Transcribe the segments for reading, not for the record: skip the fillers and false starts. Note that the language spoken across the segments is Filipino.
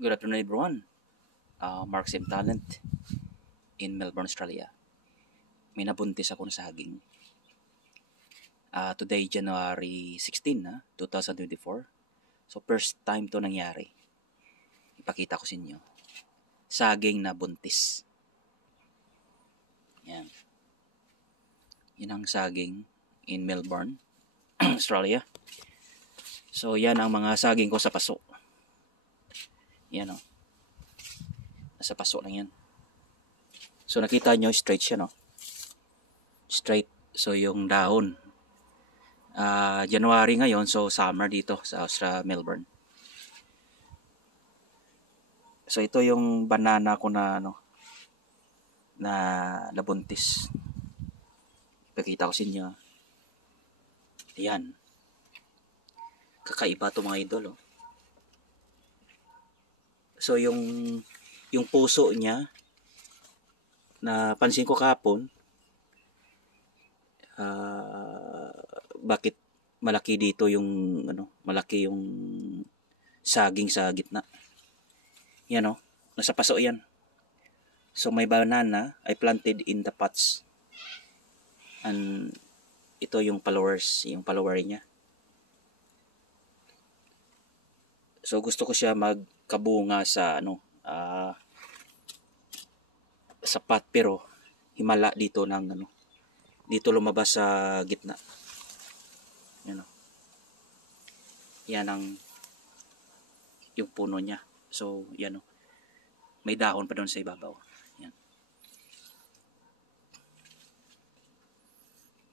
Good afternoon, everyone. Mark Sim Talent in Melbourne, Australia. May nabuntis ako na saging. Today, January 16, 2024. So, first time to nangyari. Ipakita ko sa inyo. Saging na buntis. Yan. Yan ang saging in Melbourne, Australia. So, yan ang mga saging ko sa paso. Yan o. Nasa paso lang yan. So, nakita nyo, straight siya, no? Straight. So, yung dahon. January ngayon, so summer dito sa Melbourne. So, ito yung banana ko na, na nabuntis. Ipakita ko sa inyo. Ayan. Kakaiba ito mga idol, oh. So, yung puso niya, na pansin ko kahapon, bakit malaki dito yung malaki yung saging sa gitna. Yan nasa paso yan. So may banana I planted in the pots. And ito yung follower niya. So gusto ko siya magkabunga sa sa pot, pero himala dito ng dito lumabas sa gitna. Yan ang yung puno niya. So yan may dahon pa doon sa ibabaw. Yan.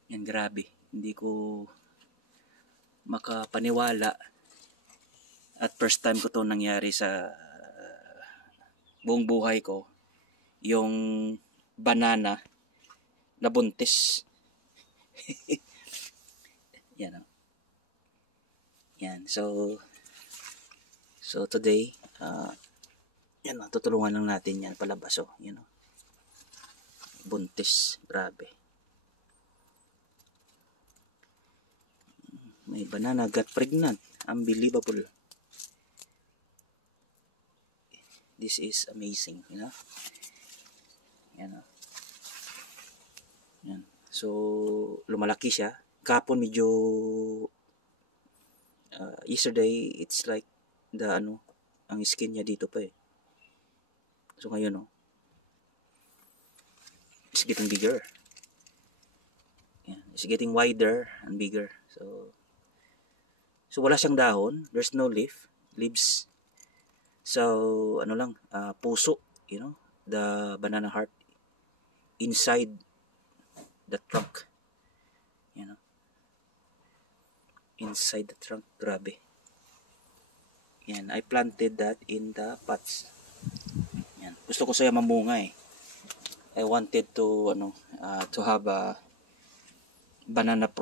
Yan, grabe. Hindi ko makapaniwala at first time ko to nangyari sa buong buhay ko, yung banana na buntis. Yan. Yan. So today, yan, tutulungan lang natin yan palabas. Yan, buntis. Grabe. May banana got pregnant. Unbelievable. This is amazing, Yan. Yan. So, lumalaki siya. Kapon medyo yesterday it's like the ang skin niya dito pa eh. So ngayon it's getting bigger. Yan. It's getting wider and bigger. So wala siyang dahon, there's no leaves. So puso, the banana heart inside the trunk. Inside the trunk. Grabe. Yan, I planted that in the pots. Yan. Gusto ko siya mamunga eh. I wanted to have banana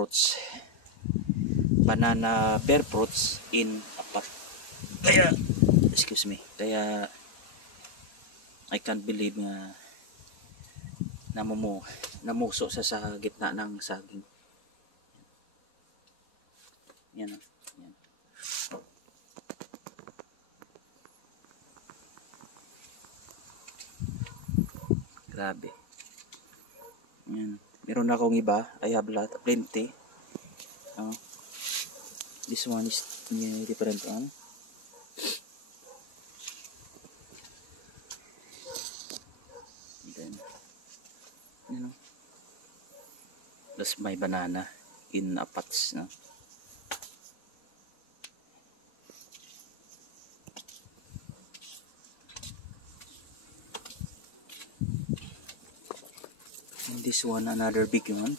pear fruits in a pot. Kaya I can't believe na namuso sa gitna ng saging. Yan. Grabe. Yan. Meron akong iba. I have plenty. This one is different one. Then, that's my banana in a pots. And this one, another big one.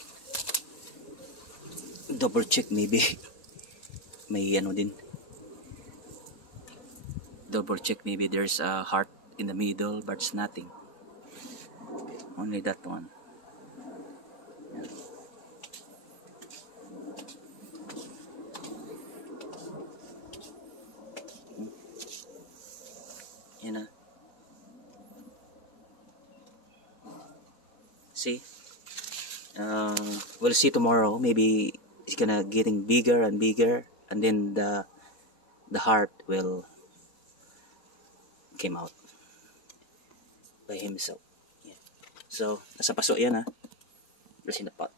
Double check maybe. May din. Double check maybe there's a heart in the middle, but it's nothing. Only that one. Yan. See? We'll see tomorrow. Maybe it's gonna getting bigger and bigger, and then the heart will came out by himself. Yeah. So, nasa paso yan ha. There's in the pot.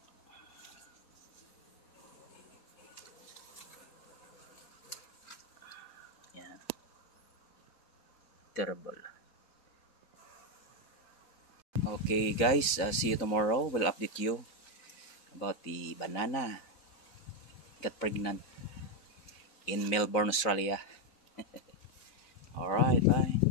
Yeah. Terrible. Okay guys, see you tomorrow. We'll update you about the banana got pregnant in Melbourne, Australia. Alright, bye.